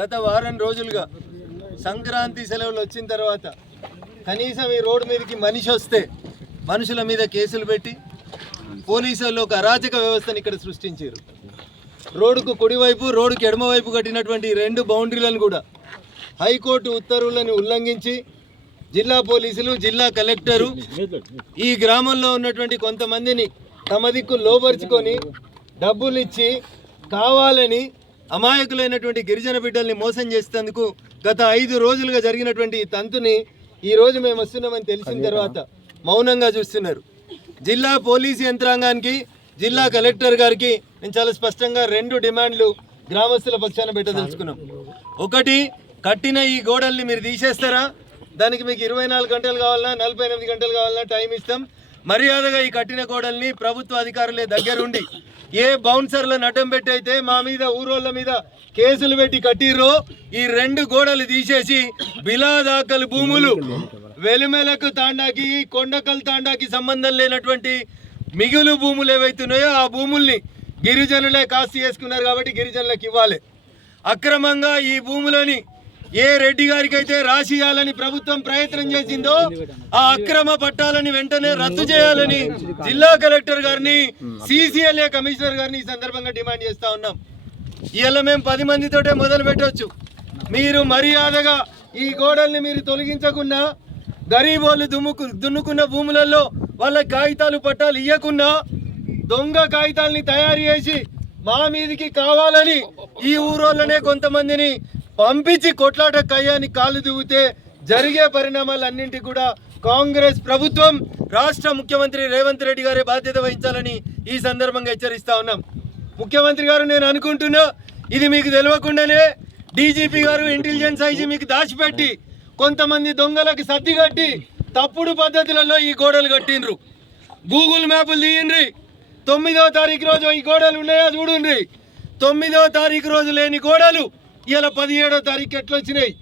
గత వారం రోజులుగా సంక్రాంతి సెలవులు వచ్చిన తర్వాత కనీసం ఈ రోడ్డు మీదకి మనిషి వస్తే మనుషుల మీద కేసులు పెట్టి పోలీసులు ఒక అరాచక వ్యవస్థను ఇక్కడ సృష్టించారు. రోడ్డుకు కుడివైపు రోడ్డుకు ఎడమవైపు కట్టినటువంటి రెండు బౌండరీలను కూడా హైకోర్టు ఉత్తర్వులను ఉల్లంఘించి జిల్లా పోలీసులు జిల్లా కలెక్టరు ఈ గ్రామంలో ఉన్నటువంటి కొంతమందిని తమ దిక్కు లోపరుచుకొని డబ్బులు ఇచ్చి కావాలని అమాయకులైనటువంటి గిరిజన బిడ్డల్ని మోసం చేసేందుకు గత ఐదు రోజులుగా జరిగినటువంటి ఈ తంతుని ఈ రోజు మేము వస్తున్నామని తెలిసిన తర్వాత మౌనంగా చూస్తున్నారు. జిల్లా పోలీసు యంత్రాంగానికి జిల్లా కలెక్టర్ గారికి నేను చాలా స్పష్టంగా రెండు డిమాండ్లు గ్రామస్తుల పక్షాన పెట్టదలుచుకున్నాం. ఒకటి కట్టిన ఈ గోడల్ని మీరు తీసేస్తారా? దానికి మీకు ఇరవై నాలుగు గంటలు కావాలన్నా నలభై ఎనిమిది గంటలు కావాలన్నా టైం ఇస్తాం. మర్యాదగా ఈ కట్టిన గోడల్ని ప్రభుత్వ అధికారులే దగ్గరుండి ఏ బౌన్సర్లను అడ్డం పెట్టి అయితే మా మీద ఊరోళ్ళ మీద కేసులు పెట్టి కట్టిర్రో ఈ రెండు గోడలు తీసేసి బిలాదాకలు భూములు వెలిమెలకు తాండాకి కొండకల్ తాండాకి సంబంధం లేనటువంటి మిగులు భూములు ఏవైతున్నాయో ఆ భూముల్ని గిరిజనులే కాస్త చేసుకున్నారు కాబట్టి గిరిజనులకు ఇవ్వాలి. అక్రమంగా ఈ భూములని ఏ రెడ్డి గారికి అయితే రాసియాలని ప్రభుత్వం ప్రయత్నం చేసిందో ఆ అక్రమ పట్టాలని వెంటనే రద్దు చేయాలని జిల్లా కలెక్టర్ గారిని సిసిఎల్ఏ కమిషనర్ గారిని ఈ సందర్భంగా డిమాండ్ చేస్తా ఉన్నాం. ఇలా మేము పది మందితోటే మొదలు పెట్టవచ్చు మీరు మర్యాదగా ఈ గోడల్ని మీరు తొలగించకుండా గరీబోళ్ళు దుమ్ముకు దున్నుకున్న భూములలో వాళ్ళ కాగితాలు పట్టాలు ఇవ్వకుండా దొంగ కాగితాలని తయారు చేసి మా మీదికి కావాలని ఈ ఊరోళ్ళనే కొంతమందిని పంపించి కొట్లాట కయ్యాని కాళ్ళు దిగితే జరిగే పరిణామాలన్నింటి కూడా కాంగ్రెస్ ప్రభుత్వం రాష్ట్ర ముఖ్యమంత్రి రేవంత్ రెడ్డి గారే బాధ్యత వహించాలని ఈ సందర్భంగా హెచ్చరిస్తా ఉన్నాం. ముఖ్యమంత్రి గారు నేను అనుకుంటున్నా ఇది మీకు తెలియకుండానే డీజీపీ గారు ఇంటెలిజెన్స్ ఐజీ మీకు దాచిపెట్టి కొంతమంది దొంగలకి సర్ది కట్టి తప్పుడు పద్ధతులలో ఈ గోడలు కట్టిండ్రు. గూగుల్ మ్యాపులు తీయండి తొమ్మిదవ తారీఖు రోజు ఈ గోడలు ఉన్నాయా చూడండి తొమ్మిదవ తారీఖు రోజు లేని గోడలు ఇలా పదిహేడో తారీఖు ఎట్లా వచ్చినాయి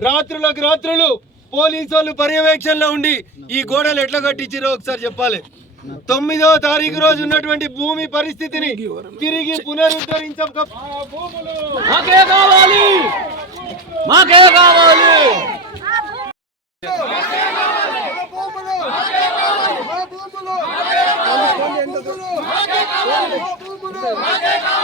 రాత్రులకు రాత్రులు పోలీసు వాళ్ళు పర్యవేక్షణలో ఉండి ఈ గోడలు ఎట్లా కట్టించారో ఒకసారి చెప్పాలి. తొమ్మిదవ తారీఖు రోజు ఉన్నటువంటి భూమి పరిస్థితిని తిరిగి పునరుద్ధరించక మాకే కావాలి! మాకే కావాలి! మా భూమి మాకే కావాలి!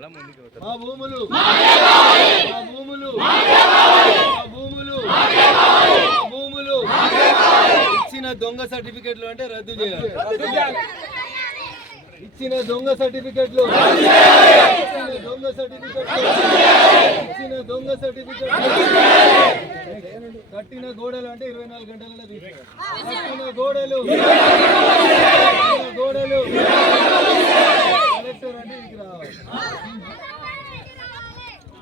మా భూములు. మా భూములు. మా భూములు. భూములు. ఇచ్చిన దొంగ సర్టిఫికెట్లు అంటే రద్దు చేయాలి. ఇచ్చిన దొంగ సర్టిఫికెట్లు. ఇచ్చిన దొంగ సర్టిఫికెట్లు. ఇచ్చిన దొంగ సర్టిఫికెట్లు. కట్టిన గోడలు అంటే ఇరవై నాలుగు గంటలలో తీసుకోవాలి. కట్టిన గోడలు. కట్టిన గోడలు కలెక్టర్ అంటే ఇదికి రావాలి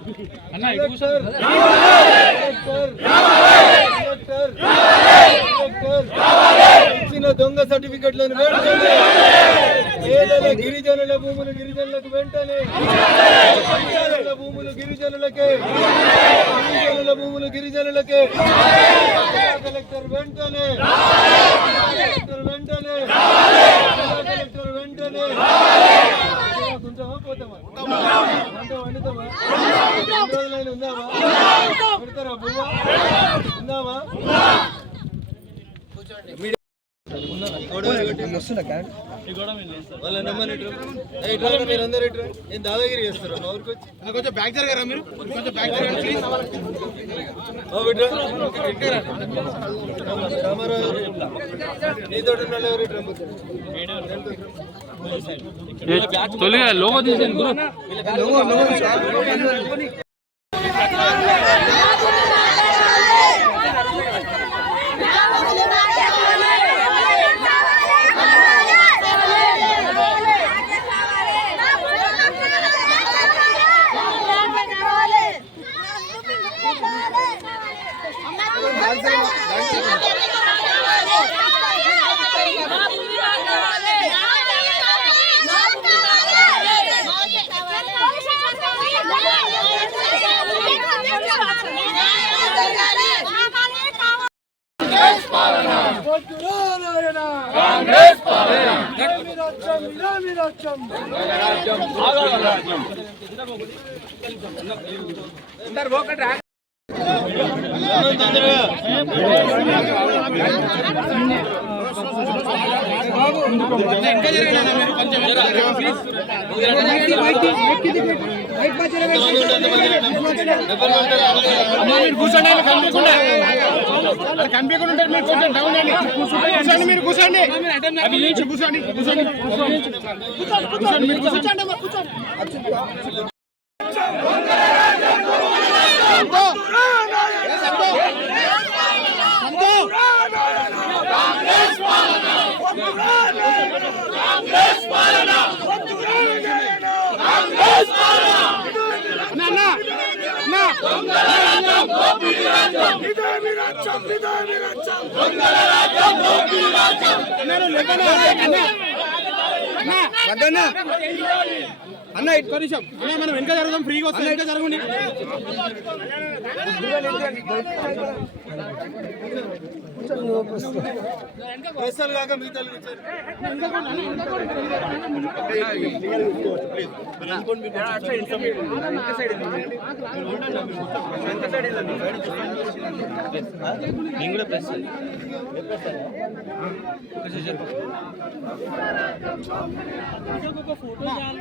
కలెక్టర్ కలెక్టర్ కలెక్టర్ కలెక్టర్ ఇచ్చిన దొంగ సర్టిఫికెట్లను వెంటనే పేదల గిరిజనుల భూములు గిరిజనులకు వెంటనే గిరిజనుల భూములు గిరిజనులకే గిరిజనుల భూములు గిరిజనులకే జిల్లా కలెక్టర్ వెంటనే జిల్లా కలెక్టర్ వెంటనే జిల్లా కలెక్టర్ వెంటనే ఉంటామా పోతామా వంట వండుతామా ఎన్ని రోజులైనా ఉందామా పెడతారా బువ్వ? ఉందామా ఏం దాదాగిరి చేస్తారా? మా ఊరికి వచ్చి. కొంచెం బ్యాక్ జరగారా మీరు? కొంచెం బ్యాక్ జరగండి. రామారావు నీతో ఎవరు. తొలిగా లోగో తీసేయండి గురు రమ్మని తొందరగా ఇంకా మీరు కూర్చోండి ఆయన కనిపించకుండా అది కనిపించకుండా ఉంటారు మీరు కొంచెం డౌన్ అండి కూర్చోండి మీరు కూర్చోండి అది లేచి కూర్చోండి కూర్చోండి కూర్చోండి మీరు కూర్చోండి కూర్చోండి. అన్న ఇటు పరిచయం అన్న మనం వెనక జరుగుదాం ఫ్రీగా వస్తాం ఇంకా జరగండి. ప్రెషర్ నేను కూడా ప్రెస్ ఫోటో చేయాలి